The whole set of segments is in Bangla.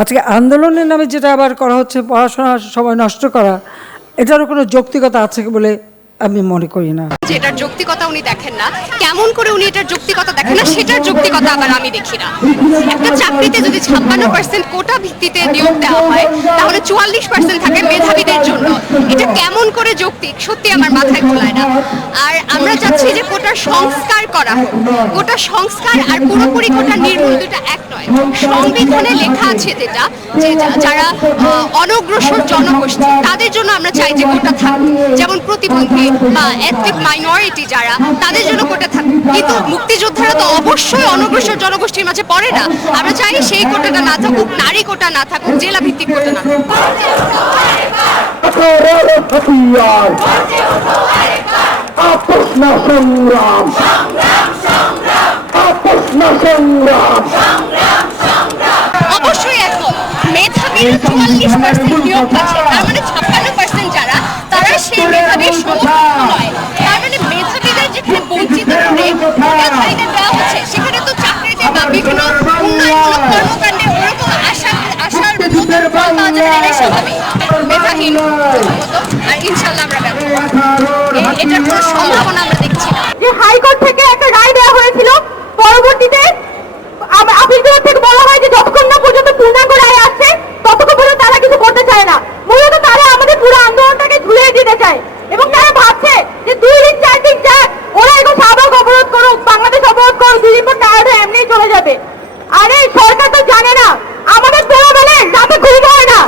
আজকে আন্দোলনের নামে যেটা আবার করা হচ্ছে, পড়াশোনা সময় নষ্ট করা, এটারও কোনো যৌক্তিকতা আছে বলে আমি মনে করি না। যে এটার যৌক্তিকতা উনি দেখেন না, কেমন করে উনি এটার যৌক্তিকতা দেখেন না, সেটার যৌক্তিকতা আবার আমি দেখি না। একটা চাকরিতে যদি ছাপ্পান্ন পার্সেন্ট কোটা ভিত্তিতে নিয়োগ দেওয়া হয়, তাহলে চুয়াল্লিশ পার্সেন্ট থাকে মেধাবীদের জন্য। এটা কেমন করে যৌক্তিক? সত্যি আমার মাথায় খোলায় না। আর আমরা চাচ্ছি যে কোটার সংস্কার করা হোক, কোটা সংস্কার আর পুরোপুরি কোটা নির্মূল দুটা এক সংবিধানে লেখা আছে যেটা যে যারা অনগ্রসর জনগোষ্ঠী তাদের জন্য আমরা চাই যে কোটা থাকুক যেমন প্রতিবন্ধী বা এথনিক মাইনরিটি যারা তাদের জন্য কোটা থাকুক কিন্তু মুক্তিযোদ্ধারা তো অবশ্যই অনগ্রসর জনগোষ্ঠীর মাঝে পড়ে না আমরা চাই সেই কোটাটা না থাকুক নারী কোটা না থাকুক জেলা ভিত্তিক কোটা না থাকুক সংগ্রাম আপোষ না সংগ্রাম অবশ্যই এখন মেধাবীর চুয়াল্লিশ পার্সেন্ট নিয়োগ পাচ্ছে তার মানে ছাপ্পান্ন পার্সেন্ট যারা তারা সেই মেধাবীর সমকক্ষ নয় তার মানে মেধাবীদের যেখানে বঞ্চিত করে মেধাবীদের দেওয়া হচ্ছে সেখানে তো চাকরিতে বা বিভিন্ন উন্নয়নমূলক কর্মকাণ্ডে ওরকম আশা আশার মতো ফল পাওয়া যাবে না স্বাভাবিক। মেধাহীন হয়ে এমনি চলে যাবে। আরে, সরকার তো জানে না। আমাদের পোলাবেলে রাতে ঘুম হয় না।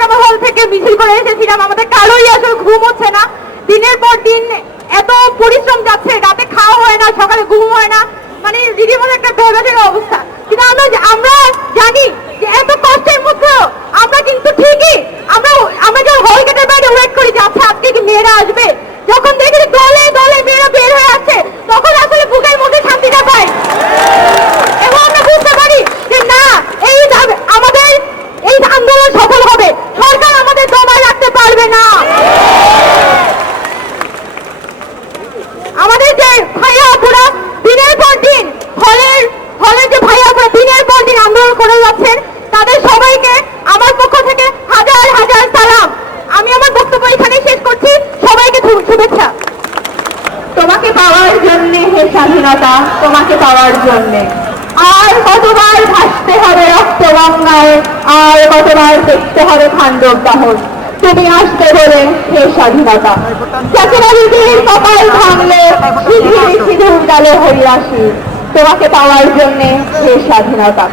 কামা হল থেকে মিছিল করে এসেছিলাম। আমাদের কারোই আসলে ঘুম হচ্ছে না। দিনের পর দিন এত পরিশ্রম যাচ্ছে, রাতে খাওয়া হয় না, সকালে ঘুম হয় না মানে রীতিমতো একটা বেবাদের অবস্থা কিন্তু আমরা আমরা জানি যে এত কষ্টের মধ্যেও আমরা কিন্তু ঠিকই আমরা আমরা যখন হল গেটের বাইরে ওয়েট করি যে আচ্ছা আজকে কি মেয়েরা আসবে যখন দেখি যে দলে দলে মেয়েরা বের হয়ে আসছে তখন আসলে বুকের মধ্যে শান্তিটা পাই এবং আমরা বুঝতে পারি যে না এই দাবি- আমাদের এই আন্দোলন সফল হবে সরকার আমাদের দমায় রাখতে পারবে না আমাদের যে ভাইয়া আপুরা, দিনের পর দিন হলের হলের যে ভাইয়া আপুরা দিনের পর দিন আন্দোলন করে যাচ্ছেন, তাদের সবাইকে আমার পক্ষ থেকে হাজার হাজার সালাম। আমি আমার বক্তব্য এখানেই শেষ করছি। সবাইকে শুভেচ্ছা। তোমাকে পাওয়ার জন্য হে স্বাধীনতা, তোমাকে পাওয়ার জন্য। আর কতবার ভাসতে হবে রক্ত গঙ্গায় আর কতবার দেখতে হবে খান্ডব দাহন তুমি আসতে হলে হে স্বাধীনতা চাকরালিদের কপাল ভাঙলে সিঁধুর ডালে হরিয়াসি তোমাকে পাওয়ার জন্যে হে স্বাধীনতা।